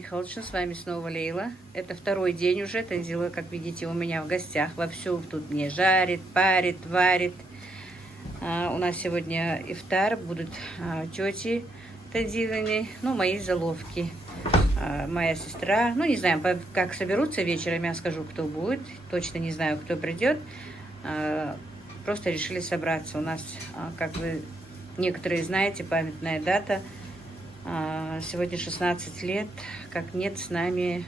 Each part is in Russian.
Agriculture, с вами снова Лейла. Это второй день уже, Танзила, как видите, у меня в гостях вовсю тут мне жарит, парит, варит. У нас сегодня ифтар, будут тети Танзилины, ну, мои заловки. Моя сестра, ну, не знаю, как соберутся вечером, я скажу, кто будет. Точно не знаю, кто придет. Просто решили собраться. У нас, как вы некоторые знаете, памятная дата. Сегодня 16 лет, как нет с нами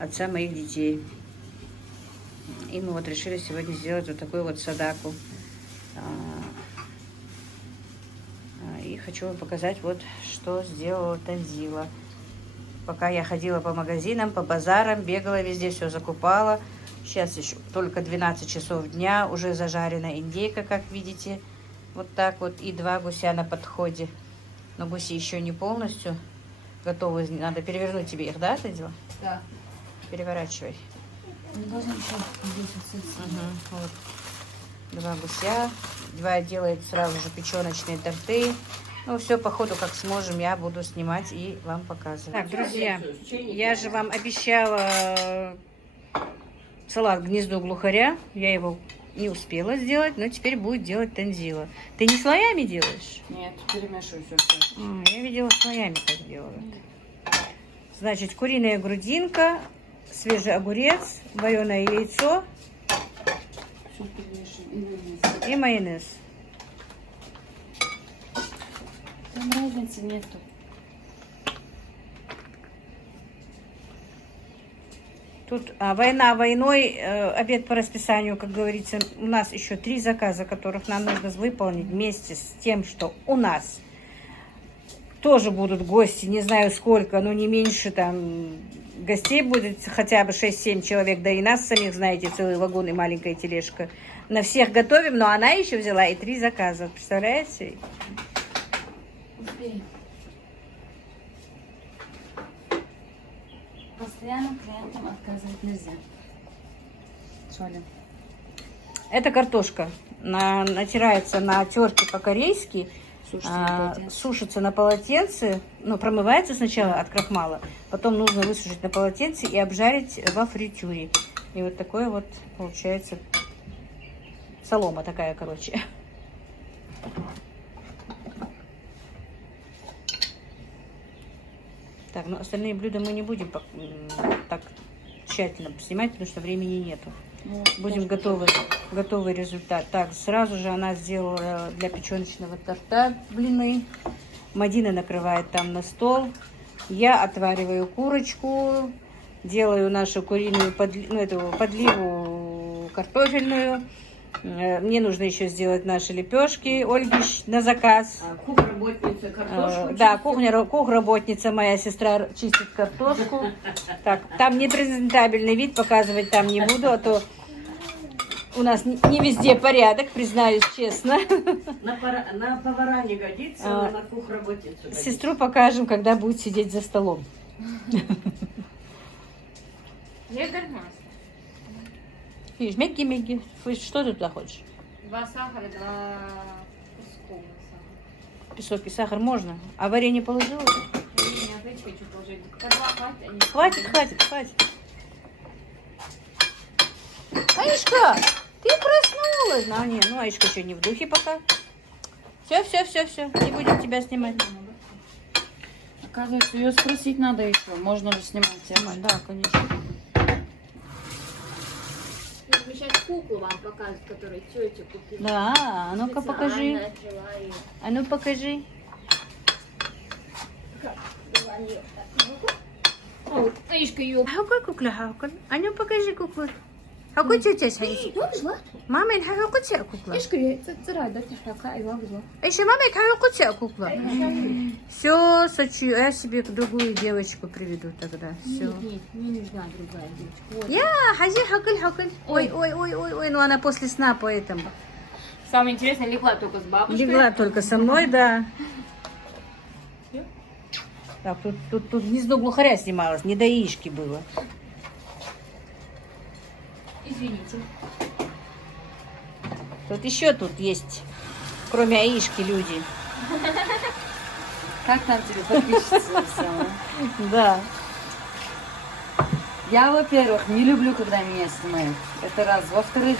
отца моих детей. И мы вот решили сегодня сделать вот такую вот садаку. И хочу вам показать вот, что сделала Танзила. Пока я ходила по магазинам, по базарам, бегала везде, все закупала. Сейчас еще только 12 часов дня, уже зажарена индейка, как видите. Вот так вот, и 2 гуся на подходе. Но гуси еще не полностью готовы. Надо перевернуть тебе их, да, Танзила? Да. Переворачивай. Не должен еще Вот. 2 гуся. 2 делает сразу же печеночные торты. Ну, все по ходу, как сможем, я буду снимать и вам показывать. Так, друзья, я же вам обещала салат «Гнездо глухаря». Я его не успела сделать, но теперь будет делать Танзила. Ты не слоями делаешь? Нет, перемешиваю все. Я видела, слоями так делают. Значит, куриная грудинка, свежий огурец, вареное яйцо Все перемешиваю. и майонез. Там разницы нету. Тут война войной, обед по расписанию, как говорится. У нас еще 3 заказа, которых нам нужно выполнить вместе с тем, что у нас тоже будут гости, не знаю сколько, но не меньше там гостей будет, хотя бы 6-7 человек, да и нас самих, знаете, целый вагон и маленькая тележка. На всех готовим, но она еще взяла и 3 заказа, представляете? Успеем. Постоянно клиентам отказывать нельзя. Солим. Это картошка. Натирается на терке по-корейски, сушится на полотенце, ну, промывается сначала от крахмала, потом нужно высушить на полотенце и обжарить во фритюре. И вот такое вот получается солома такая, короче. Так, ну остальные блюда мы не будем так тщательно снимать, потому что времени нету. Будем готовый результат. Так, сразу же она сделала для печеночного торта блины. Мадина накрывает там на стол. Я отвариваю курочку, делаю нашу куриную подливу картофельную. Мне нужно еще сделать наши лепешки, Ольги на заказ. Кухработница картошку. Да, кухработница, моя сестра чистит картошку. Так, там непрезентабельный вид, показывать там не буду, а то у нас не везде порядок, признаюсь честно. На повара не годится, но на кухработницу годится. Сестру покажем, когда будет сидеть за столом. Видишь, мягкий. Что ты туда хочешь? 2 сахара, 2 кусков сахара. Песок и сахар можно? А варенье положила? Я опять хочу положить. По 2 хватит? Хватит. Аишка, ты проснулась. Ну, Аишка еще не в духе пока. Все. Не будем тебя снимать. Оказывается, ее спросить надо еще. Можно же снимать. Да, конечно. Мы сейчас куклу вам покажут, которую тетя купила. Да, а ну-ка покажи. Специально взяла её. А ну покажи. О, Аишка ее. Какой кукла, Хакуль? А ну покажи куклу. Какой тетя Саиси? Мама, я хочу куклу кукла. Аишка, це рада, ти така, і вагла. Еще мама, я хочу кукла. Все, сочу. Я себе другую девочку приведу тогда. Все. Нет, мне нужна другая девочка. Вот. Я, хази, Хакуль. Ой, ну она после сна поэтому. Самое интересное, легла только с бабушкой. Легла только со мной, да. Так, тут гнездо глухаря снималось, не до яички было. Извините. Тут еще есть, кроме Аишки, люди. Как там тебе подписчица написала? Да. Я, во-первых, не люблю, когда меня снимают. Это раз. Во-вторых,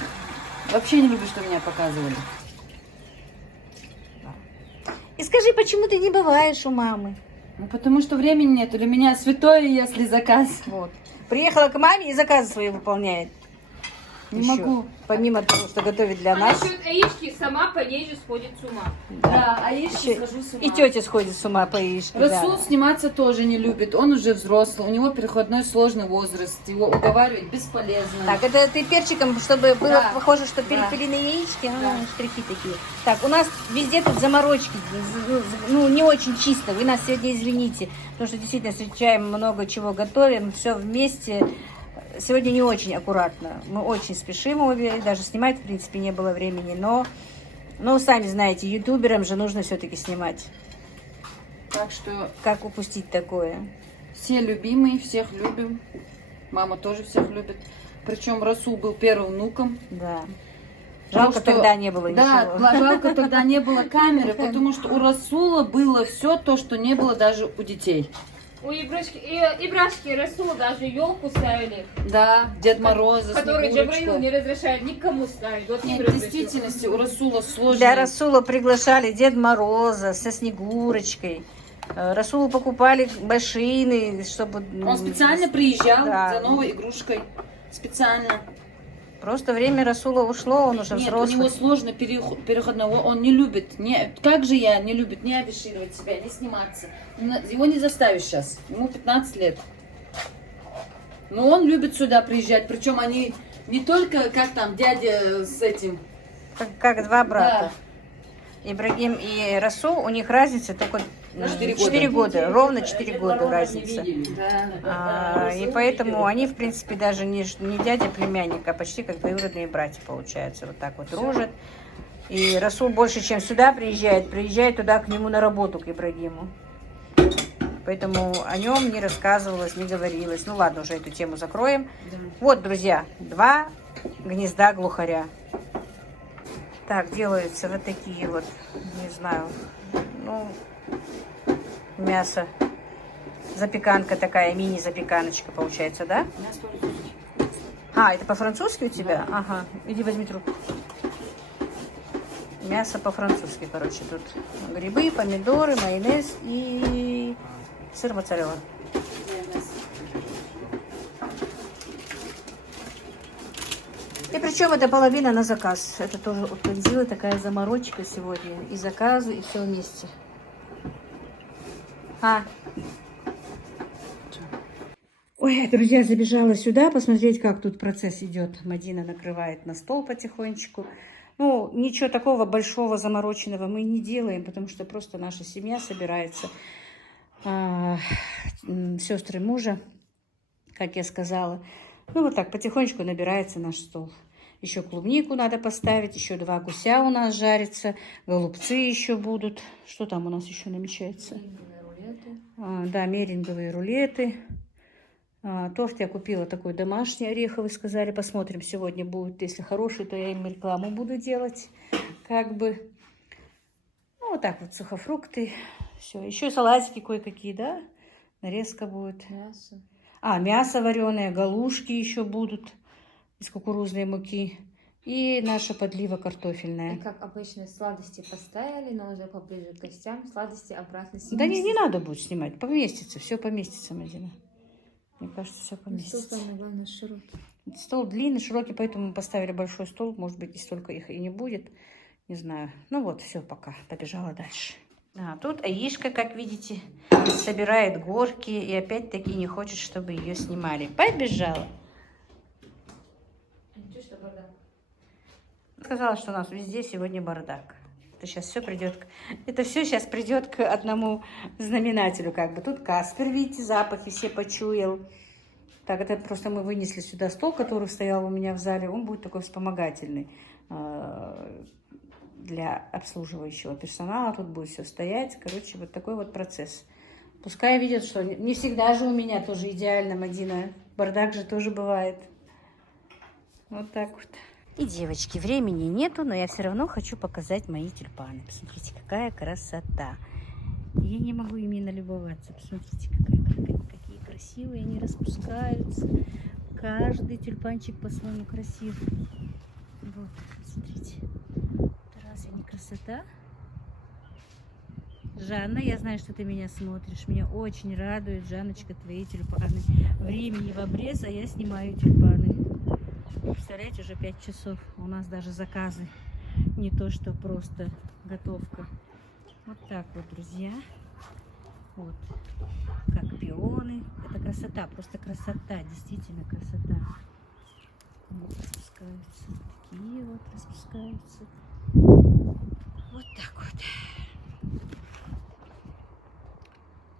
вообще не люблю, что меня показывали. И скажи, почему ты не бываешь у мамы? Ну, потому что времени нет. Для меня святое, если заказ. Вот. Приехала к маме и заказы свои выполняет. Не Ещё. могу. Помимо того, что готовит для А нас. насчет яички сама по еже сходит с ума. Да, а я Ещё схожу с ума. И тетя сходит с ума по яичке. Расул Да. сниматься тоже не любит. Он уже взрослый, у него переходной сложный возраст. Его уговаривать бесполезно. Так, это ты перчиком, чтобы было Да. похоже, что Да. перепели на яички? Да. Штрихи такие. Так, у нас везде тут заморочки. Ну, не очень чисто. Вы нас сегодня извините. Потому что действительно встречаем, много чего готовим. Все вместе. Сегодня не очень аккуратно. Мы очень спешим обе. Даже снимать, в принципе, не было времени. Но сами знаете, ютуберам же нужно все-таки снимать. Так что Как упустить такое? все любимые, всех любим. Мама тоже всех любит. Причем Расул был первым внуком. Да. Потому Жалко, что- тогда не было Да, ничего. жалко, тогда не было камеры, потому что у Расула было все то, что не было даже у детей. У Ибрашки и Расул даже елку ставили, Да, Дед Мороза, который Снегурочку. Джабраил не разрешает никому ставить. Вот им Нет, в разрешил. действительности у Расула сложно. Для Расула приглашали Дед Мороза со Снегурочкой. Расулу покупали машины, чтобы... Он специально приезжал Да. за новой игрушкой. Специально. Просто время Расула ушло, он уже Нет, взрослый. у него сложный переходной. Он не любит. Как же я не любит не афишировать себя, не сниматься. Его не заставишь сейчас. Ему 15 лет. Но он любит сюда приезжать. Причем они не только, как там, дядя с этим. Как два брата. Ибрагим и Расул, у них разница только 4 4 года. года. Ровно 4 года разница. Да. И поэтому они, в принципе, даже не дядя племянник, а почти как двоюродные братья, получаются. Вот так вот дружат. И Расул больше, чем сюда приезжает туда к нему на работу, к Ибрагиму. Поэтому о нем не рассказывалось, не говорилось. Ну ладно, уже эту тему закроем. Да. Вот, друзья, 2 гнезда глухаря. Так, делаются вот такие вот, не знаю, ну, мясо. Запеканка такая, мини-запеканочка получается, да? А, это по-французски у тебя? Да. Ага, иди возьми трубку. Мясо по-французски, короче, тут грибы, помидоры, майонез и сыр моцарелла. И причем это половина на заказ. Это тоже у Танзилы такая заморочка сегодня. И заказы, и все вместе. Ой, друзья, забежала сюда посмотреть, как тут процесс идет. Мадина накрывает на стол потихонечку. Ну, ничего такого большого, замороченного мы не делаем, потому что просто наша семья собирается. Сестры мужа, как я сказала. Ну, вот так потихонечку набирается наш стол. Еще клубнику надо поставить, еще 2 гуся у нас жарятся, голубцы еще будут. Что там у нас еще намечается? Да, меринговые рулеты. Торт я купила такой домашний, ореховый, сказали, посмотрим, сегодня будет. Если хороший, то я им рекламу буду делать, как бы. Ну, вот так вот, сухофрукты. Все, еще салатики кое-какие, да? Нарезка будет. Мясо. Мясо вареное, галушки еще будут из кукурузной муки. И наша подлива картофельная. И как обычно, сладости поставили, но уже поближе к гостям. Сладости обратно Да снимать. не надо будет снимать, поместится, все поместится, Мадина. Мне кажется, все Стол, поместится. самое главное, широкий. Стол длинный, широкий, поэтому мы поставили большой стол. Может быть, и столько их и не будет. Не знаю. Ну вот, все, пока. Побежала дальше. Тут Аишка, как видите, собирает горки и опять-таки не хочет, чтобы ее снимали. Побежала. Сказала, что у нас везде сегодня бардак. Это все сейчас придет к одному знаменателю, как бы. Тут Каспер, видите, запахи все почуял. Так, это просто мы вынесли сюда стол, который стоял у меня в зале. Он будет такой вспомогательный для обслуживающего персонала. Тут будет все стоять. Короче, вот такой вот процесс. Пускай видят, что не всегда же у меня тоже идеально, Мадина. Бардак же тоже бывает. Вот так вот. И, девочки, времени нету, но я все равно хочу показать мои тюльпаны. Посмотрите, какая красота. Я не могу ими налюбоваться. Посмотрите, какие красивые они распускаются. каждый тюльпанчик по-своему красив. Вот, смотрите. Это разве не красота? Жанна, я знаю, что ты меня смотришь. Меня очень радует, Жанночка, твои тюльпаны. Времени в обрез, а я снимаю тюльпаны. Представляете, уже 5 часов. У нас даже заказы. Не то, что просто готовка. Вот так вот, друзья. Вот. Как пионы. Это красота, просто красота. Действительно красота. Вот распускаются. Такие вот распускаются. Вот так вот.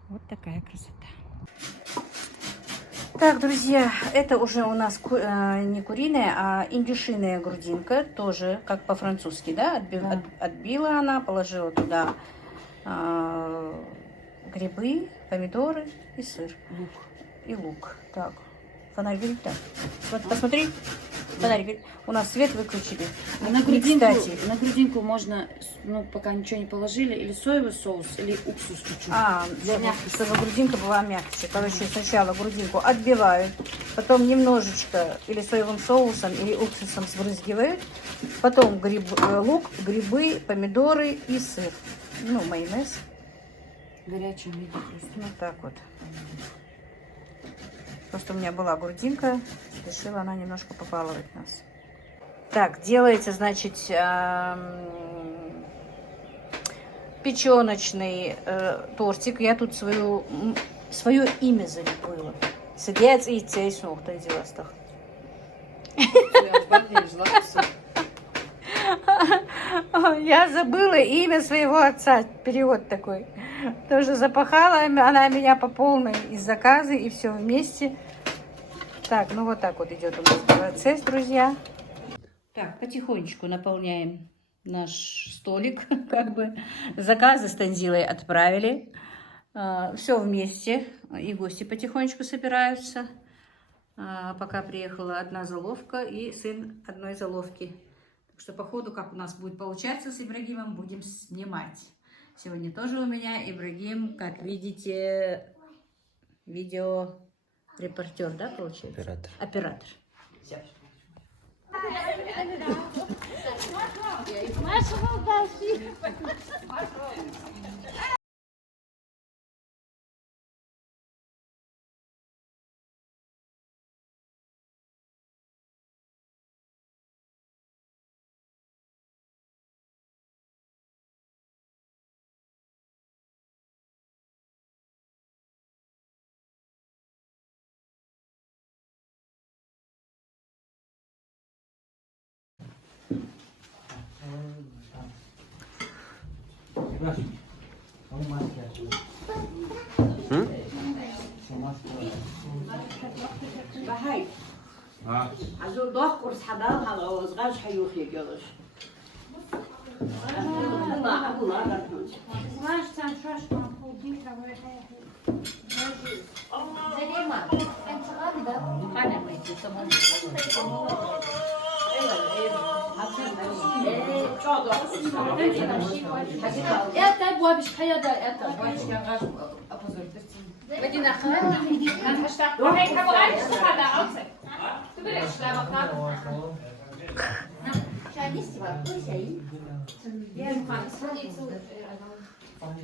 Вот такая красота. Так, друзья, это уже у нас не куриная, а индюшиная грудинка. Тоже, как по-французски, да? Отбила она, положила туда грибы, помидоры и сыр. Лук. И лук. Так, фонарь видит, так. Вот, посмотри. Фонарь видит. У нас свет выключили. На грудинку можно, ну, пока ничего не положили, или соевый соус, или уксус чуть-чуть. Чтобы грудинка была мягче. Короче, сначала грудинку отбивают, потом немножечко или соевым соусом, или уксусом сбрызгивают, потом лук, грибы, помидоры и сыр. Ну, майонез. В горячем виде просто. Вот так вот. Просто у меня была грудинка, решила она немножко побаловать нас. Так, делается, значит, печеночный тортик. Я тут свое имя забыла. Сидец и цейс, ну, кто делает так. Я забыла имя своего отца. Перевод такой. Тоже запахала она меня по полной из заказа, и все вместе. Так, ну вот так вот идет у нас процесс, друзья. Так, потихонечку наполняем наш столик. Как бы заказы с Танзилой отправили. Все вместе. И гости потихонечку собираются. Пока приехала одна заловка и сын одной заловки. Так что по ходу, как у нас будет получаться с Ибрагимом, будем снимать. Сегодня тоже у меня Ибрагим, как видите, видеорепортер, да, получается? Оператор. Все. بهاي عزول ضاق قرص حضار هذا وصغاش حيوخي جلش الله Знаешь, там шашка, полдинка, Залима, танцевали, да? Ханя мэйти, Это бабушка, хайда, это бабушка, я гажу, опозорьтесь. Medina Khan, dann verstärkt. Hey, ich habe rein, ich habe da auch. Du bist schlau, aber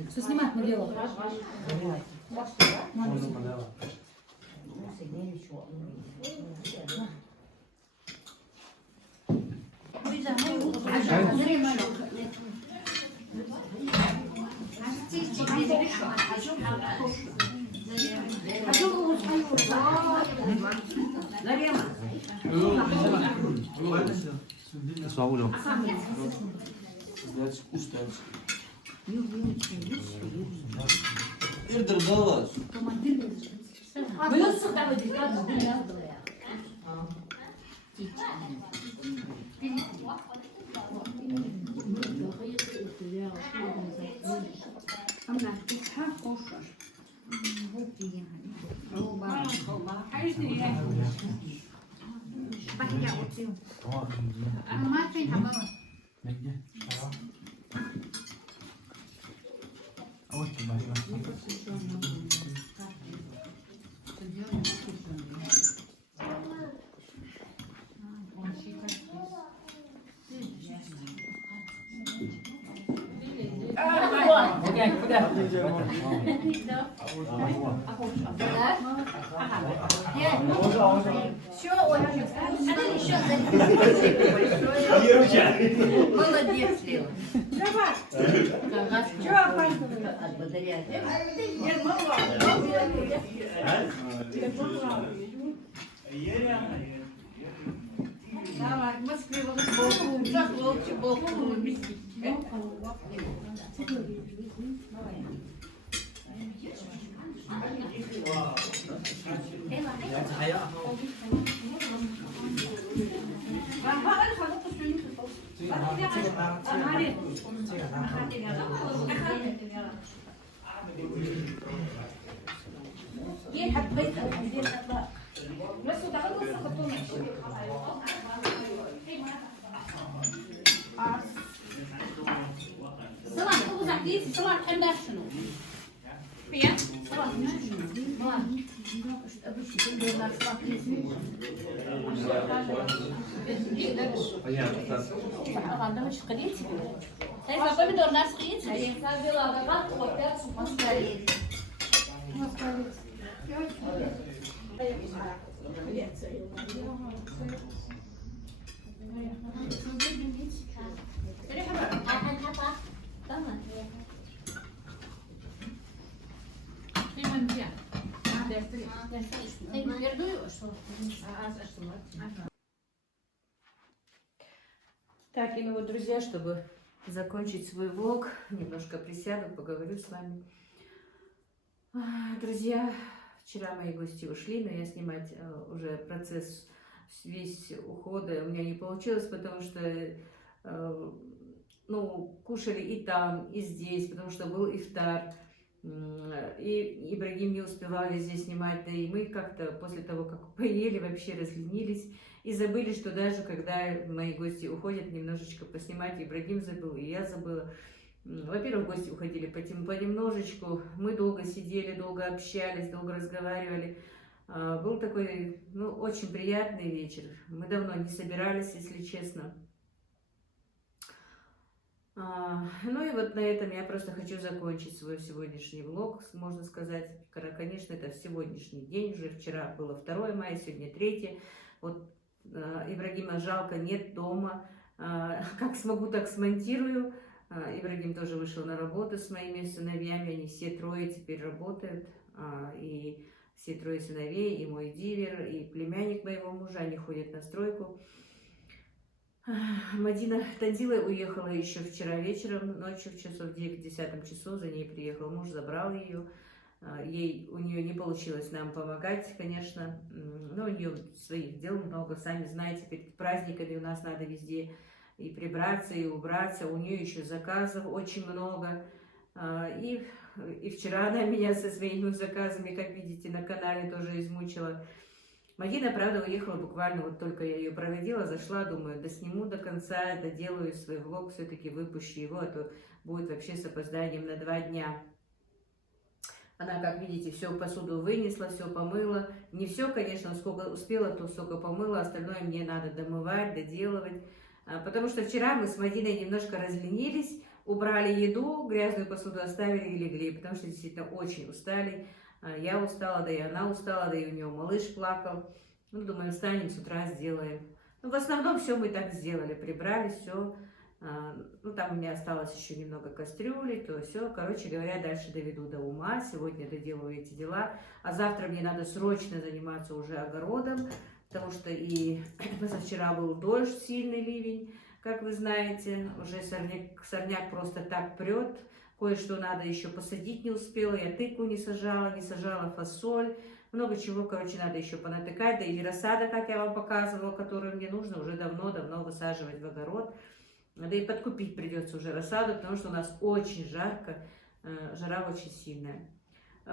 Все снимать на дело. Все, Оля, молодец, Лила. Давай. Давай, в Москве волку, захлопче волку вместить. Так, и ну вот, друзья, чтобы закончить свой влог, немножко присяду, поговорю с вами. Друзья, вчера мои гости ушли, но я снимать уже процесс весь ухода у меня не получилось, потому что ну, кушали и там, и здесь, потому что был ифтар. И Ибрагим не успевал везде снимать, да и мы как-то после того, как поели, вообще разленились и забыли, что даже когда мои гости уходят, немножечко поснимать, Ибрагим забыл, и я забыла. Во-первых, гости уходили понемножечку, мы долго сидели, долго общались, долго разговаривали. Был такой, ну, очень приятный вечер. Мы давно не собирались, если честно. Ну и вот на этом я просто хочу закончить свой сегодняшний влог, можно сказать. Конечно, это сегодняшний день, уже вчера было 2 мая, сегодня 3. Вот Ибрагима жалко, нет дома. Как смогу, так смонтирую. Ибрагим тоже вышел на работу с моими сыновьями, они все трое теперь работают. И все 3 сыновей, и мой дивер, и племянник моего мужа, они ходят на стройку. Мадина Танзила уехала еще вчера вечером, ночью в часов 9, в 10 часу, за ней приехал муж, забрал ее. У нее не получилось нам помогать, конечно, но у нее своих дел много, сами знаете, перед праздниками у нас надо везде и прибраться, и убраться, у нее еще заказов очень много. И вчера она меня со своими заказами, как видите, на канале тоже измучила. Мадина, правда, уехала буквально, вот только я ее проводила, зашла, думаю, досниму до конца, доделаю свой влог, все-таки выпущу его, а то будет вообще с опозданием на 2 дня. Она, как видите, все посуду вынесла, все помыла. Не все, конечно, сколько успела, то столько помыла, остальное мне надо домывать, доделывать. Потому что вчера мы с Мадиной немножко разленились, убрали еду, грязную посуду оставили и легли, потому что действительно очень устали. Я устала, да и она устала, да и у нее малыш плакал. Ну, думаю, встанем с утра, сделаем. Ну, в основном все мы так сделали, прибрали все. Ну, там у меня осталось еще немного кастрюли, то все. Короче говоря, дальше доведу до ума. Сегодня доделаю эти дела. А завтра мне надо срочно заниматься уже огородом, потому что и позавчера был дождь, сильный ливень, как вы знаете. Уже сорняк просто так прет. Кое-что надо еще посадить не успела, я тыкву не сажала фасоль, много чего, короче, надо еще понатыкать, да и рассада, как я вам показывала, которую мне нужно уже давно-давно высаживать в огород, да и подкупить придется уже рассаду, потому что у нас очень жарко, жара очень сильная.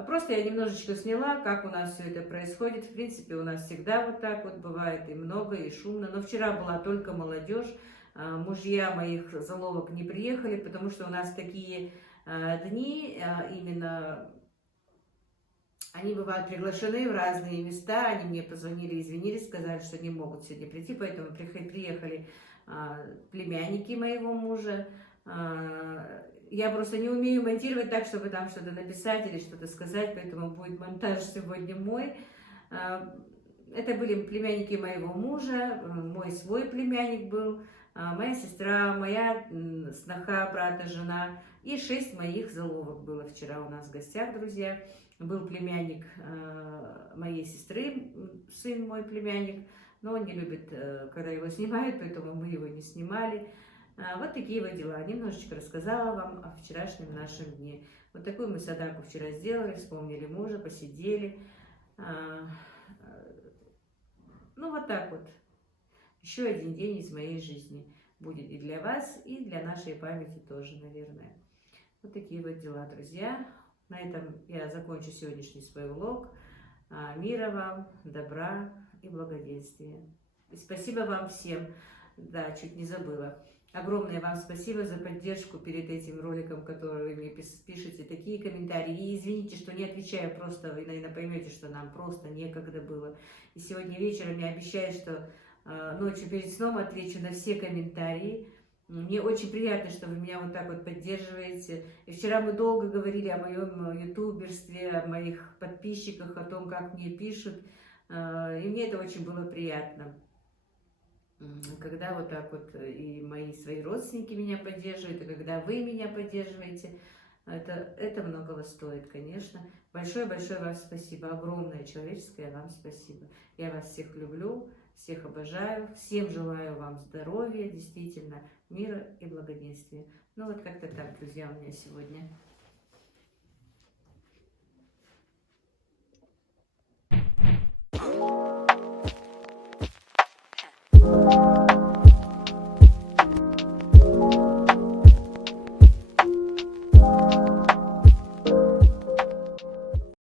Просто я немножечко сняла, как у нас все это происходит, в принципе, у нас всегда вот так вот бывает, и много, и шумно, но вчера была только молодежь, мужья моих заловок не приехали, потому что у нас такие дни, именно они бывают приглашены в разные места, они мне позвонили, извинились, сказали, что не могут сегодня прийти, поэтому приехали племянники моего мужа, я просто не умею монтировать так, чтобы там что-то написать или что-то сказать, поэтому будет монтаж сегодня мой. Это были племянники моего мужа, мой свой племянник был, моя сестра, моя сноха, брата, жена и 6 моих заловок было вчера у нас в гостях, друзья. Был племянник моей сестры, сын мой племянник, но он не любит, когда его снимают, поэтому мы его не снимали. Вот такие вот дела. Немножечко рассказала вам о вчерашнем нашем дне. Вот такую мы садаку вчера сделали, вспомнили мужа, посидели. Ну, вот так вот. Еще один день из моей жизни будет и для вас, и для нашей памяти тоже, наверное. Вот такие вот дела, друзья. На этом я закончу сегодняшний свой влог. Мира вам, добра и благоденствия. И спасибо вам всем. Да, чуть не забыла. Огромное вам спасибо за поддержку перед этим роликом, который вы мне пишете, такие комментарии. И извините, что не отвечаю, просто вы, наверное, поймете, что нам просто некогда было. И сегодня вечером я обещаю, что ночью перед сном отвечу на все комментарии. Мне очень приятно, что вы меня вот так вот поддерживаете. И вчера мы долго говорили о моем ютуберстве, о моих подписчиках, о том, как мне пишут. И мне это очень было приятно. Когда вот так вот и мои свои родственники меня поддерживают, и когда вы меня поддерживаете, это многого стоит, конечно. Большое-большое вам спасибо, огромное человеческое вам спасибо. Я вас всех люблю, всех обожаю, всем желаю вам здоровья, действительно, мира и благоденствия. Ну вот как-то так, друзья, у меня сегодня.